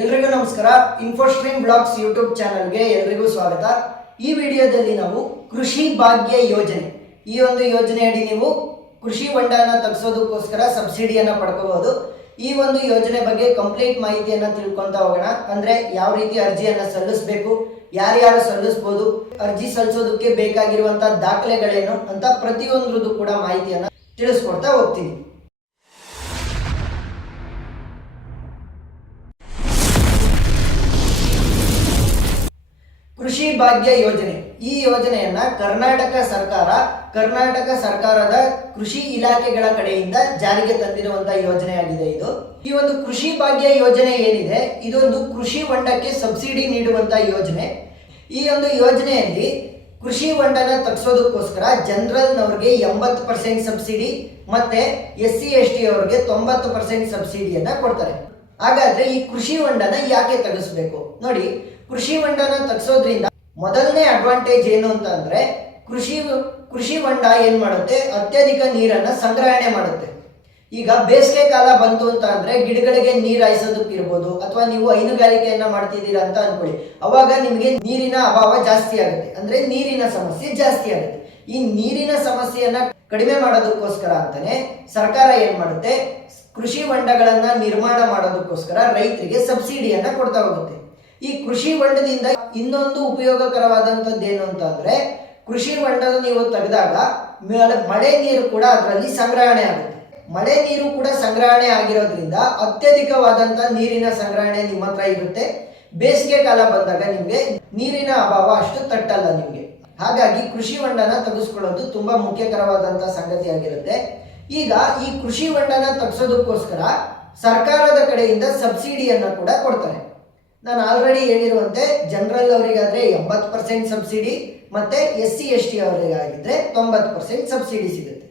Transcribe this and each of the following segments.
ಎಲ್ರಿಗೂ ನಮಸ್ಕಾರ. ಇನ್ಫೋಸ್ಟ್ರೀಮ್ blogs YouTube ಚಾನಲ್ಗೆ ಎಲ್ರಿಗೂ ಸ್ವಾಗತ. ಈ ವಿಡಿಯೋದಲ್ಲಿ ನಾವು ಕೃಷಿ ಭಾಗ್ಯ ಯೋಜನೆ, ಈ ಒಂದು ಯೋಜನೆಯಡಿ ನೀವು ಕೃಷಿ ಹೊಂಡನ ತೆಗೆಸೋದಕ್ಕೋಸ್ಕರ ಸಬ್ಸಿಡಿಯನ್ನು ಪಡ್ಕೋಬಹುದು. ಈ ಒಂದು ಯೋಜನೆ ಬಗ್ಗೆ ಕಂಪ್ಲೀಟ್ ಮಾಹಿತಿಯನ್ನು ತಿಳ್ಕೊಂತ ಹೋಗೋಣ. ಅಂದ್ರೆ ಯಾವ ರೀತಿ ಅರ್ಜಿಯನ್ನು ಸಲ್ಲಿಸಬೇಕು, ಯಾರ್ಯಾರು ಸಲ್ಲಿಸಬಹುದು, ಅರ್ಜಿ ಸಲ್ಲಿಸೋದಕ್ಕೆ ಬೇಕಾಗಿರುವಂತಹ ದಾಖಲೆಗಳೇನು ಅಂತ ಪ್ರತಿಯೊಂದ್ರದ್ದು ಕೂಡ ಮಾಹಿತಿಯನ್ನು ತಿಳಿಸ್ಕೊಡ್ತಾ ಹೋಗ್ತೀನಿ. ಕೃಷಿ ಭಾಗ್ಯ ಯೋಜನೆ, ಈ ಯೋಜನೆಯನ್ನ ಕರ್ನಾಟಕ ಸರ್ಕಾರದ ಕೃಷಿ ಇಲಾಖೆಗಳ ಕಡೆಯಿಂದ ಜಾರಿಗೆ ತಂದಿರುವಂತಹ ಯೋಜನೆಯಾಗಿದೆ ಇದು. ಈ ಒಂದು ಕೃಷಿ ಭಾಗ್ಯ ಯೋಜನೆ ಏನಿದೆ, ಇದೊಂದು ಕೃಷಿ ಹೊಂಡಕ್ಕೆ ಸಬ್ಸಿಡಿ ನೀಡುವಂತಹ ಯೋಜನೆ. ಈ ಒಂದು ಯೋಜನೆಯಲ್ಲಿ ಕೃಷಿ ಹೊಂಡನ ತೆಗೆಸೋದಕ್ಕೋಸ್ಕರ ಜನರಲ್ನವ್ರಿಗೆ 80% ಸಬ್ಸಿಡಿ ಮತ್ತೆ SC/ST ಅವರಿಗೆ 90% ಸಬ್ಸಿಡಿಯನ್ನ ಕೊಡ್ತಾರೆ. ಹಾಗಾದ್ರೆ ಈ ಕೃಷಿ ಹೊಂಡನ ಯಾಕೆ ತೆಗೆಸಬೇಕು ನೋಡಿ. ಕೃಷಿ ಹೊಂಡನ ತೆಗೆಸೋದ್ರಿಂದ ಮೊದಲನೇ ಅಡ್ವಾಂಟೇಜ್ ಏನು ಅಂತ ಅಂದ್ರೆ, ಕೃಷಿ ಹೊಂಡ ಏನ್ ಮಾಡುತ್ತೆ, ಅತ್ಯಧಿಕ ನೀರನ್ನ ಸಂಗ್ರಹಣೆ ಮಾಡುತ್ತೆ. ಈಗ ಬೇಸಿಗೆ ಕಾಲ ಬಂತು ಅಂತ ಅಂದ್ರೆ ಗಿಡಗಳಿಗೆ ನೀರು ಹಾಯಿಸೋದಕ್ಕಿರ್ಬೋದು, ಅಥವಾ ನೀವು ಹೈನುಗಾರಿಕೆಯನ್ನ ಮಾಡ್ತಿದ್ದೀರಾ ಅಂತ ಅನ್ಕೊಳ್ಳಿ, ಅವಾಗ ನಿಮಗೆ ನೀರಿನ ಅಭಾವ ಜಾಸ್ತಿ ಆಗುತ್ತೆ, ಅಂದ್ರೆ ನೀರಿನ ಸಮಸ್ಯೆ ಜಾಸ್ತಿ ಆಗುತ್ತೆ. ಈ ನೀರಿನ ಸಮಸ್ಯೆಯನ್ನ ಕಡಿಮೆ ಮಾಡೋದಕ್ಕೋಸ್ಕರ ಅಂತಾನೆ ಸರ್ಕಾರ ಏನ್ ಮಾಡುತ್ತೆ, ಕೃಷಿ ಹೊಂಡಗಳನ್ನ ನಿರ್ಮಾಣ ಮಾಡೋದಕ್ಕೋಸ್ಕರ ರೈತರಿಗೆ ಸಬ್ಸಿಡಿಯನ್ನ ಕೊಡ್ತಾ ಹೋಗುತ್ತೆ. ಈ ಕೃಷಿ ಹೊಂಡದಿಂದ ಇನ್ನೊಂದು ಉಪಯೋಗಕರವಾದಂಥದ್ದು ಏನು ಅಂತ ಅಂದ್ರೆ, ಕೃಷಿ ಹೊಂಡದ ನೀವು ತೆಗೆದಾಗ ಮಳೆ ನೀರು ಕೂಡ ಅದರಲ್ಲಿ ಸಂಗ್ರಹಣೆ ಆಗುತ್ತೆ. ಮಳೆ ನೀರು ಕೂಡ ಸಂಗ್ರಹಣೆ ಆಗಿರೋದ್ರಿಂದ ಅತ್ಯಧಿಕವಾದಂತಹ ನೀರಿನ ಸಂಗ್ರಹಣೆ ನಿಮ್ಮ ಹತ್ರ ಇರುತ್ತೆ. ಬೇಸಿಗೆ ಕಾಲ ಬಂದಾಗ ನಿಮ್ಗೆ ನೀರಿನ ಅಭಾವ ಅಷ್ಟು ತಟ್ಟಲ್ಲ ನಿಮ್ಗೆ. ಹಾಗಾಗಿ ಕೃಷಿ ಹೊಂಡನ ತೆಗೆಸ್ಕೊಳ್ಳೋದು ತುಂಬಾ ಮುಖ್ಯಕರವಾದಂತಹ ಸಂಗತಿ ಆಗಿರುತ್ತೆ. ಈಗ ಈ ಕೃಷಿ ಹೊಂಡನ ತೆಗೆಸೋದಕ್ಕೋಸ್ಕರ ಸರ್ಕಾರದ ಕಡೆಯಿಂದ ಸಬ್ಸಿಡಿಯನ್ನ ಕೂಡ ಕೊಡ್ತಾರೆ. ನಾನು ಆಲ್ರೆಡಿ ಹೇಳಿರುವಂತೆ ಜನರಲ್ ಅವರಿಗಾದ್ರೆ 80% ಸಬ್ಸಿಡಿ ಮತ್ತೆ SC/ST ಅವರಿಗಾಗಿದ್ರೆ 90% ಸಬ್ಸಿಡಿ ಸಿಗುತ್ತೆ.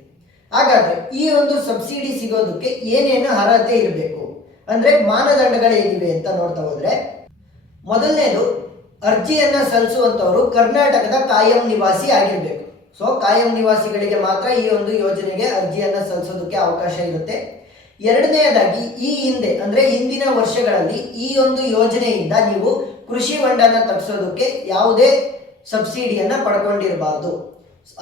ಹಾಗಾದ್ರೆ ಈ ಒಂದು ಸಬ್ಸಿಡಿ ಸಿಗೋದಕ್ಕೆ ಏನೇನು ಅರ್ಹತೆ ಇರಬೇಕು ಅಂದ್ರೆ ಮಾನದಂಡಗಳೇನಿವೆ ಅಂತ ನೋಡ್ತಾ ಹೋದ್ರೆ, ಮೊದಲನೇದು ಅರ್ಜಿಯನ್ನ ಸಲ್ಲಿಸುವಂತವರು ಕರ್ನಾಟಕದ ಕಾಯಂ ನಿವಾಸಿ ಆಗಿರ್ಬೇಕು. ಸೊ ಕಾಯಂ ನಿವಾಸಿಗಳಿಗೆ ಮಾತ್ರ ಈ ಒಂದು ಯೋಜನೆಗೆ ಅರ್ಜಿಯನ್ನ ಸಲ್ಲಿಸೋದಕ್ಕೆ ಅವಕಾಶ ಇರುತ್ತೆ. ಎರಡನೆಯದಾಗಿ ಈ ಹಿಂದೆ ಅಂದ್ರೆ ಹಿಂದಿನ ವರ್ಷಗಳಲ್ಲಿ ಈ ಒಂದು ಯೋಜನೆಯಿಂದ ನೀವು ಕೃಷಿ ಹೊಂಡನ ತೆಗೆಸೋದಕ್ಕೆ ಯಾವುದೇ ಸಬ್ಸಿಡಿಯನ್ನ ಪಡ್ಕೊಂಡಿರಬಾರ್ದು.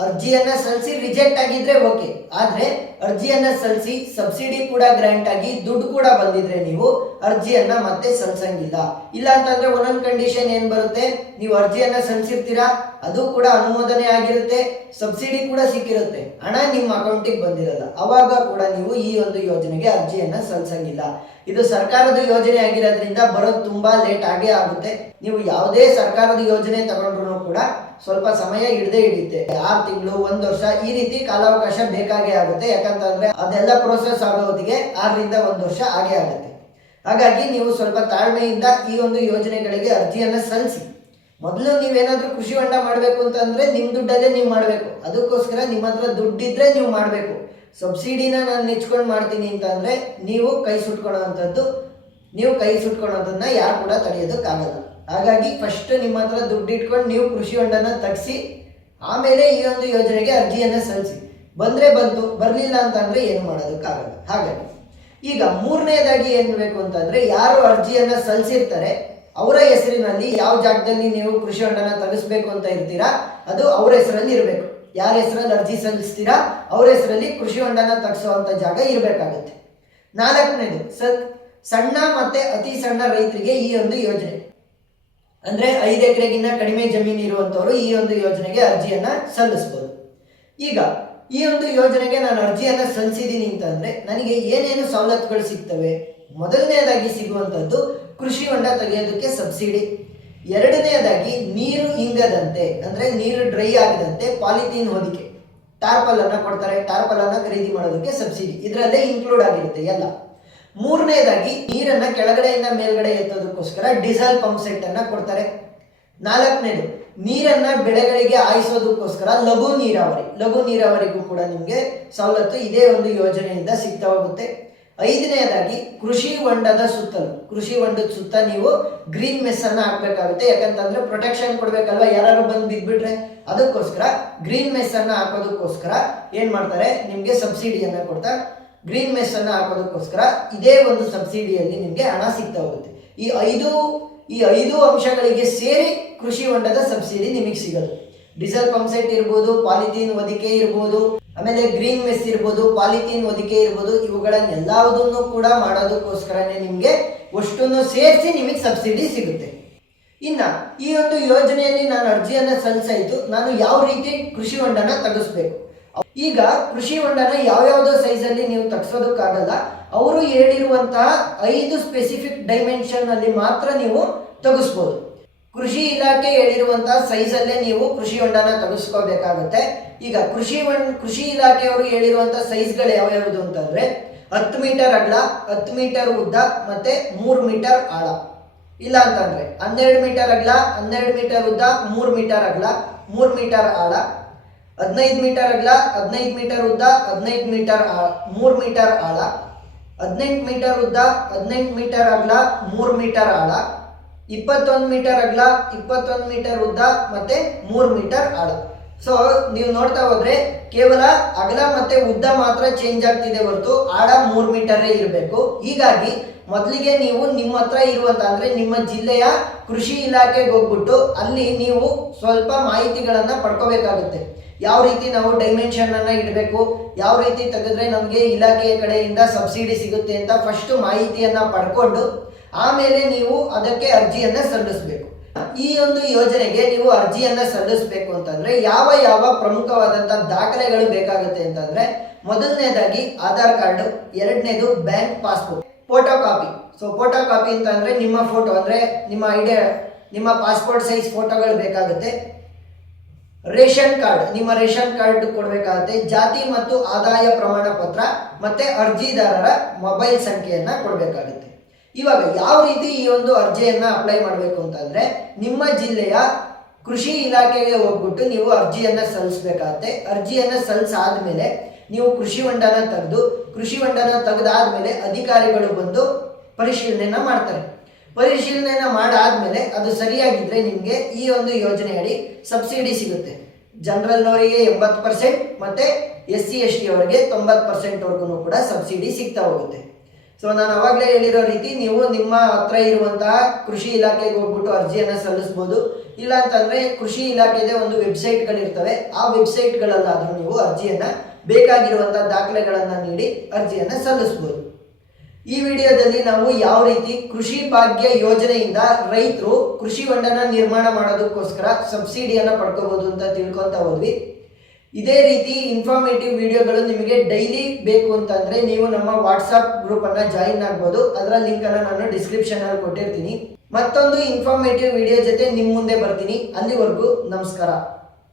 ಅರ್ಜಿಯನ್ನ ಸಲ್ಲಿಸಿ ರಿಜೆಕ್ಟ್ ಆಗಿದ್ರೆ ಓಕೆ, ಆದ್ರೆ ಅರ್ಜಿಯನ್ನ ಸಲ್ಲಿಸಿ ಸಬ್ಸಿಡಿ ಕೂಡ ಗ್ರಾಂಟ್ ಆಗಿ ದುಡ್ಡು ಕೂಡ ಬಂದಿದ್ರೆ ನೀವು ಅರ್ಜಿಯನ್ನ ಮತ್ತೆ ಸಲ್ಲಿಸಂಗಿಲ್ಲ. ಇಲ್ಲ ಅಂತಂದ್ರೆ ಒಂದೊಂದು ಕಂಡೀಷನ್ ಏನ್ ಬರುತ್ತೆ, ನೀವು ಅರ್ಜಿಯನ್ನ ಸಲ್ಲಿಸಿರ್ತೀರಾ, ಅದು ಕೂಡ ಅನುಮೋದನೆ ಆಗಿರುತ್ತೆ, ಸಬ್ಸಿಡಿ ಕೂಡ ಸಿಕ್ಕಿರುತ್ತೆ, ಹಣ ನಿಮ್ಮ ಅಕೌಂಟಿಗೆ ಬಂದಿರಲ್ಲ, ಅವಾಗ ಕೂಡ ನೀವು ಈ ಒಂದು ಯೋಜನೆಗೆ ಅರ್ಜಿಯನ್ನ ಸಲ್ಲಿಸಂಗಿಲ್ಲ. ಇದು ಸರ್ಕಾರದ ಯೋಜನೆ ಆಗಿರೋದ್ರಿಂದ ಬರೋದು ತುಂಬಾ ಲೇಟ್ ಆಗೇ ಆಗುತ್ತೆ. ನೀವು ಯಾವುದೇ ಸರ್ಕಾರದ ಯೋಜನೆ ತಗೊಂಡ್ರು ಕೂಡ ಸ್ವಲ್ಪ ಸಮಯ ಹಿಡಿಯುತ್ತೆ. 6 ತಿಂಗಳು, 1 ವರ್ಷ ಈ ರೀತಿ ಕಾಲಾವಕಾಶ ಬೇಕಾಗೇ ಆಗುತ್ತೆ. ಯಾಕಂತಂದ್ರೆ ಅದೆಲ್ಲ ಪ್ರೋಸೆಸ್ ಆಗೋದಿಗೆ 6 ರಿಂದ 1 ವರ್ಷ ಆಗೇ ಆಗುತ್ತೆ. ಹಾಗಾಗಿ ನೀವು ಸ್ವಲ್ಪ ತಾಳ್ಮೆಯಿಂದ ಈ ಒಂದು ಯೋಜನೆಗಳಿಗೆ ಅರ್ಜಿಯನ್ನ ಸಲ್ಲಿಸಿ. ಮೊದಲು ನೀವೇನಾದ್ರೂ ಕೃಷಿ ಹೊಂಡ ಮಾಡಬೇಕು ಅಂತಂದ್ರೆ ನಿಮ್ ದುಡ್ಡಲ್ಲೇ ನೀವು ಮಾಡಬೇಕು. ಅದಕ್ಕೋಸ್ಕರ ನಿಮ್ಮ ಹತ್ರ ದುಡ್ಡಿದ್ರೆ ನೀವು ಮಾಡಬೇಕು. ಸಬ್ಸಿಡಿನ ನಾನು ನೆಚ್ಕೊಂಡು ಮಾಡ್ತೀನಿ ಅಂತ ಅಂದ್ರೆ ನೀವು ಕೈ ಸುಟ್ಕೊಳ್ಳೋದನ್ನ ಯಾರು ಕೂಡ ತಡೆಯೋದಕ್ಕಾಗಲ್ಲ. ಹಾಗಾಗಿ ಫಸ್ಟ್ ನಿಮ್ಮ ಹತ್ರ ದುಡ್ಡು ಇಟ್ಕೊಂಡು ನೀವು ಕೃಷಿ ಹೊಂಡನ ತೆಗೆಸಿ, ಆಮೇಲೆ ಈ ಒಂದು ಯೋಜನೆಗೆ ಅರ್ಜಿಯನ್ನ ಸಲ್ಲಿಸಿ. ಬಂದ್ರೆ ಬಂತು, ಬರ್ಲಿಲ್ಲ ಅಂತ ಅಂದ್ರೆ ಏನು ಮಾಡೋದಕ್ಕಾಗಲ್ಲ. ಹಾಗಾಗಿ ಈಗ ಮೂರನೇದಾಗಿ ಏನ್ ಬೇಕು ಅಂತಂದ್ರೆ, ಯಾರು ಅರ್ಜಿಯನ್ನ ಸಲ್ಲಿಸಿರ್ತಾರೆ ಅವರ ಹೆಸರಿನಲ್ಲಿ ಯಾವ ಜಾಗದಲ್ಲಿ ನೀವು ಕೃಷಿ ಹೊಂಡನ ತೆಗೆಸ್ಬೇಕು ಅಂತ ಇರ್ತೀರಾ ಅದು ಅವ್ರ ಹೆಸರಲ್ಲಿ ಇರಬೇಕು. ಯಾರ ಹೆಸರಲ್ಲಿ ಅರ್ಜಿ ಸಲ್ಲಿಸ್ತೀರಾ ಅವ್ರ ಹೆಸರಲ್ಲಿ ಕೃಷಿ ಹೊಂಡನ ತೆಗೆಸುವಂತ ಜಾಗ ಇರಬೇಕಾಗುತ್ತೆ. 4ನೇದು ಸಣ್ಣ ಮತ್ತೆ ಅತಿ ಸಣ್ಣ ರೈತರಿಗೆ ಈ ಒಂದು ಯೋಜನೆ, ಅಂದ್ರೆ 5 ಎಕರೆಗಿನ್ನ ಕಡಿಮೆ ಜಮೀನು ಇರುವಂತವರು ಈ ಒಂದು ಯೋಜನೆಗೆ ಅರ್ಜಿಯನ್ನ ಸಲ್ಲಿಸಬಹುದು. ಈಗ ಈ ಒಂದು ಯೋಜನೆಗೆ ನಾನು ಅರ್ಜಿಯನ್ನ ಸಲ್ಲಿಸಿದ್ದೀನಿ ಅಂತಂದ್ರೆ ನನಗೆ ಏನೇನು ಸವಲತ್ತುಗಳು ಸಿಗ್ತವೆ. ಮೊದಲನೇದಾಗಿ ಸಿಗುವಂತದ್ದು ಕೃಷಿ ಹೊಂಡ ತೆಗೆಯೋದಕ್ಕೆ ಸಬ್ಸಿಡಿ. ಎರಡನೆಯದಾಗಿ ನೀರು ಇಂಗದಂತೆ ಅಂದ್ರೆ ನೀರು ಡ್ರೈ ಆಗದಂತೆ ಪಾಲಿಥೀನ್ ಹೊದಿಕೆ, ಟಾರ್ಪಲ್ ಅನ್ನ ಕೊಡ್ತಾರೆ. ಟಾರ್ಪಲ್ ಅನ್ನ ಖರೀದಿ ಮಾಡೋದಕ್ಕೆ ಸಬ್ಸಿಡಿ ಇದರಲ್ಲೇ ಇನ್ಕ್ಲೂಡ್ ಆಗಿರುತ್ತೆ ಎಲ್ಲ. ಮೂರನೇದಾಗಿ ನೀರನ್ನ ಕೆಳಗಡೆಯಿಂದ ಮೇಲ್ಗಡೆ ಎತ್ತೋದಕ್ಕೋಸ್ಕರ ಡೀಸೆಲ್ ಪಂಪ್ ಸೆಟ್ ಅನ್ನ ಕೊಡ್ತಾರೆ. 4ನೇದು ನೀರನ್ನ ಬೆಳೆಗಳಿಗೆ ಹಾಯಿಸೋದಕ್ಕೋಸ್ಕರ ಲಘು ನೀರಾವರಿಗೂ ಕೂಡ ನಿಮ್ಗೆ ಸವಲತ್ತು ಇದೇ ಒಂದು ಯೋಜನೆಯಿಂದ ಸಿಗ್ತಾ ಹೋಗುತ್ತೆ. 5ನೇದಾಗಿ ಕೃಷಿ ಹೊಂಡದ ಸುತ್ತ ನೀವು ಗ್ರೀನ್ ಮೆಸ್ ಅನ್ನ ಹಾಕ್ಬೇಕಾಗುತ್ತೆ. ಯಾಕಂತಂದ್ರೆ ಪ್ರೊಟೆಕ್ಷನ್ ಕೊಡ್ಬೇಕಲ್ವಾ, ಯಾರು ಬಂದು ಬಿದ್ಬಿಟ್ರೆ. ಅದಕ್ಕೋಸ್ಕರ ಗ್ರೀನ್ ಮೆಸ್ ಅನ್ನ ಹಾಕೋದಕ್ಕೋಸ್ಕರ ಏನ್ ಮಾಡ್ತಾರೆ, ನಿಮ್ಗೆ ಸಬ್ಸಿಡಿಯನ್ನ ಕೊಡ್ತಾರೆ. ಗ್ರೀನ್ ಮೆಸ್ ಅನ್ನ ಹಾಕೋದಕ್ಕೋಸ್ಕರ ಇದೇ ಒಂದು ಸಬ್ಸಿಡಿಯಲ್ಲಿ ನಿಮ್ಗೆ ಹಣ ಸಿಗ್ತಾ ಹೋಗುತ್ತೆ. ಈ ಐದು ಅಂಶಗಳಿಗೆ ಸೇರಿ ಕೃಷಿ ಹೊಂಡದ ಸಬ್ಸಿಡಿ ನಿಮಗೆ ಸಿಗೋದು. ಡೀಸೆಲ್ ಪಂಪ್ ಸೆಟ್ ಇರ್ಬೋದು, ಪಾಲಿಥೀನ್ ಹೊದಿಕೆ ಇರ್ಬೋದು, ಆಮೇಲೆ ಗ್ರೀನ್ ಮೆಸ್ ಇರ್ಬೋದು, ಪಾಲಿಥೀನ್ ಹೊದಿಕೆ ಇರ್ಬೋದು, ಇವುಗಳನ್ನೆಲ್ಲದನ್ನು ಕೂಡ ಮಾಡೋದಕ್ಕೋಸ್ಕರನೇ ನಿಮಗೆ ಅಷ್ಟನ್ನು ಸೇರಿಸಿ ನಿಮಗೆ ಸಬ್ಸಿಡಿ ಸಿಗುತ್ತೆ. ಇನ್ನ ಈ ಒಂದು ಯೋಜನೆಯಲ್ಲಿ ನಾನು ಅರ್ಜಿಯನ್ನು ಸಲ್ಲಿಸಾಯಿತು, ನಾನು ಯಾವ ರೀತಿ ಕೃಷಿ ಹೊಂಡನ ತೆಗೆಸ್ಬೇಕು. ಈಗ ಕೃಷಿ ಹೊಂಡನ ಯಾವ್ಯಾವುದೋ ಸೈಜಲ್ಲಿ ನೀವು ತೆಗೆಸೋದಕ್ಕಾಗಲ್ಲ. ಅವರು ಹೇಳಿರುವಂತಹ 5 ಸ್ಪೆಸಿಫಿಕ್ ಡೈಮೆನ್ಷನ್ ಅಲ್ಲಿ ಮಾತ್ರ ನೀವು ತೆಗೆಸ್ಬೋದು. ಕೃಷಿ ಇಲಾಖೆ ಹೇಳಿರುವಂತಹ ಸೈಜಲ್ಲೇ ನೀವು ಕೃಷಿ ಹೊಂಡನ ತೆಗೆಸ್ಕೋಬೇಕಾಗುತ್ತೆ. ಈಗ ಕೃಷಿ ಇಲಾಖೆಯವರು ಹೇಳಿರುವಂತಹ ಸೈಜ್ಗಳು ಯಾವ್ಯಾವುದು ಅಂತಂದ್ರೆ 10 ಮೀಟರ್ ಅಗಲ, 10 ಮೀಟರ್ ಉದ್ದ, ಮತ್ತೆ 3 ಮೀಟರ್ ಆಳ. ಇಲ್ಲ ಅಂತಂದ್ರೆ 12 ಮೀಟರ್ ಅಗಲ, 12 ಮೀಟರ್ ಉದ್ದ, 3 ಮೀಟರ್ ಅಗಲ, 3 ಮೀಟರ್ ಆಳ, 15 ಮೀಟರ್ ಅಗಲ, 15 ಮೀಟರ್ ಉದ್ದ, 15 ಮೀಟರ್ 3 ಮೀಟರ್ ಆಳ, 18 ಮೀಟರ್ ಉದ್ದ, 18 ಮೀಟರ್ ಅಗಲ, 3 ಮೀಟರ್ ಆಳ, 21 ಮೀಟರ್ ಅಗಲ, 21 ಮೀಟರ್ ಉದ್ದ, ಮತ್ತೆ 3 ಮೀಟರ್ ಆಳ. ಸೊ ನೀವು ನೋಡ್ತಾ ಹೋದ್ರೆ ಕೇವಲ ಅಗಲ ಮತ್ತೆ ಉದ್ದ ಮಾತ್ರ ಚೇಂಜ್ ಆಗ್ತಿದೆ ಹೊರತು ಆಳ 3 ಮೀಟರೇ ಇರಬೇಕು. ಹೀಗಾಗಿ ಮೊದಲಿಗೆ ನೀವು ನಿಮ್ಮ ಹತ್ರ ಇರುವಂತ ಅಂದ್ರೆ ನಿಮ್ಮ ಜಿಲ್ಲೆಯ ಕೃಷಿ ಇಲಾಖೆಗೆ ಹೋಗ್ಬಿಟ್ಟು ಅಲ್ಲಿ ನೀವು ಸ್ವಲ್ಪ ಮಾಹಿತಿಗಳನ್ನ ಪಡ್ಕೋಬೇಕಾಗುತ್ತೆ. ಯಾವ ರೀತಿ ನಾವು ಡೈಮೆನ್ಷನ್ ಅನ್ನ ಇಡಬೇಕು, ಯಾವ ರೀತಿ ತೆಗೆದ್ರೆ ನಮಗೆ ಇಲಾಖೆಯ ಕಡೆಯಿಂದ ಸಬ್ಸಿಡಿ ಸಿಗುತ್ತೆ ಅಂತ ಫಸ್ಟ್ ಮಾಹಿತಿಯನ್ನ ಪಡ್ಕೊಂಡು ಆಮೇಲೆ ನೀವು ಅದಕ್ಕೆ ಅರ್ಜಿಯನ್ನ ಸಲ್ಲಿಸಬೇಕು. ಈ ಒಂದು ಯೋಜನೆಗೆ ನೀವು ಅರ್ಜಿಯನ್ನ ಸಲ್ಲಿಸಬೇಕು ಅಂತಂದ್ರೆ ಯಾವ ಪ್ರಮುಖವಾದಂತಹ ದಾಖಲೆಗಳು ಬೇಕಾಗುತ್ತೆ ಅಂತಂದ್ರೆ, ಮೊದಲನೇದಾಗಿ ಆಧಾರ್ ಕಾರ್ಡ್, ಎರಡನೇದು bank passbook, photo copy. So photo copy ಅಂತ ಅಂದ್ರೆ ನಿಮ್ಮ ಫೋಟೋ ಅಂದ್ರೆ ನಿಮ್ಮ ಪಾಸ್ಪೋರ್ಟ್ ಸೈಜ್ ಫೋಟೋಗಳು ಬೇಕಾಗುತ್ತೆ. ರೇಷನ್ ಕಾರ್ಡ್, ನಿಮ್ಮ ರೇಷನ್ ಕಾರ್ಡ್ ಕೊಡಬೇಕಾಗುತ್ತೆ. ಜಾತಿ ಮತ್ತು ಆದಾಯ ಪ್ರಮಾಣ ಪತ್ರ, ಮತ್ತೆ ಅರ್ಜಿದಾರರ ಮೊಬೈಲ್ ಸಂಖ್ಯೆಯನ್ನ ಕೊಡಬೇಕಾಗುತ್ತೆ. ಇವಾಗ ಯಾವ ರೀತಿ ಈ ಒಂದು ಅರ್ಜಿಯನ್ನ ಅಪ್ಲೈ ಮಾಡಬೇಕು ಅಂತಂದ್ರೆ, ನಿಮ್ಮ ಜಿಲ್ಲೆಯ ಕೃಷಿ ಇಲಾಖೆಗೆ ಹೋಗ್ಬಿಟ್ಟು ನೀವು ಅರ್ಜಿಯನ್ನ ಸಲ್ಲಿಸಬೇಕಾಗುತ್ತೆ. ಅರ್ಜಿಯನ್ನ ಸಲ್ಲಿಸಾದ್ಮೇಲೆ ನೀವು ಕೃಷಿ ಹೊಂಡನ ತೆಗೆದಾದ್ಮೇಲೆ ಅಧಿಕಾರಿಗಳು ಬಂದು ಪರಿಶೀಲನೆಯನ್ನ ಮಾಡ್ತಾರೆ. ಪರಿಶೀಲನೆಯನ್ನ ಮಾಡಾದ್ಮೇಲೆ ಅದು ಸರಿಯಾಗಿದ್ರೆ ನಿಮಗೆ ಈ ಒಂದು ಯೋಜನೆಯಡಿ ಸಬ್ಸಿಡಿ ಸಿಗುತ್ತೆ. ಜನರಲ್ನವರಿಗೆ 80% ಮತ್ತೆ SC/ST ಅವರಿಗೆ 90% ವರೆಗೂ ಕೂಡ ಸಬ್ಸಿಡಿ ಸಿಗ್ತಾ ಹೋಗುತ್ತೆ. ಸೊ ನಾನು ಅವಾಗಲೇ ಹೇಳಿರೋ ರೀತಿ ನೀವು ನಿಮ್ಮ ಹತ್ರ ಇರುವಂತಹ ಕೃಷಿ ಇಲಾಖೆಗೆ ಹೋಗ್ಬಿಟ್ಟು ಅರ್ಜಿಯನ್ನ ಸಲ್ಲಿಸಬಹುದು. ಇಲ್ಲ ಅಂತಂದ್ರೆ ಕೃಷಿ ಇಲಾಖೆದೇ ಒಂದು ವೆಬ್ಸೈಟ್ಗಳಿರ್ತವೆ, ಆ ವೆಬ್ಸೈಟ್ಗಳಲ್ಲಾದ್ರೂ ನೀವು ಅರ್ಜಿಯನ್ನ ಬೇಕಾಗಿರುವಂತಹ ದಾಖಲೆಗಳನ್ನ ನೀಡಿ ಅರ್ಜಿಯನ್ನ ಸಲ್ಲಿಸಬಹುದು. ಈ ವಿಡಿಯೋದಲ್ಲಿ ನಾವು ಯಾವ ರೀತಿ ಕೃಷಿ ಭಾಗ್ಯ ಯೋಜನೆಯಿಂದ ರೈತರು ಕೃಷಿ ಹೊಂಡನ ನಿರ್ಮಾಣ ಮಾಡೋದಕ್ಕೋಸ್ಕರ ಸಬ್ಸಿಡಿಯನ್ನ ಪಡ್ಕೋಬಹುದು ಅಂತ ತಿಳ್ಕೊಂತ ಹೋದ್ವಿ. ಇದೇ ರೀತಿ ಇನ್ಫಾರ್ಮೇಟಿವ್ ವಿಡಿಯೋಗಳು ನಿಮಗೆ ಡೈಲಿ ಬೇಕು ಅಂತಂದ್ರೆ ನೀವು ನಮ್ಮ ವಾಟ್ಸ್ಆಪ್ ಗ್ರೂಪ್ ಅನ್ನ ಜಾಯಿನ್ ಆಗ್ಬೋದು. ಅದರ ಲಿಂಕ್ ಅನ್ನ ನಾನು ಡಿಸ್ಕ್ರಿಪ್ಷನ್ ಅಲ್ಲಿ ಕೊಟ್ಟಿರ್ತೀನಿ. ಮತ್ತೊಂದು ಇನ್ಫಾರ್ಮೇಟಿವ್ ವಿಡಿಯೋ ಜೊತೆ ನಿಮ್ಮ ಮುಂದೆ ಬರ್ತೀನಿ. ಅಲ್ಲಿವರೆಗೂ ನಮಸ್ಕಾರ.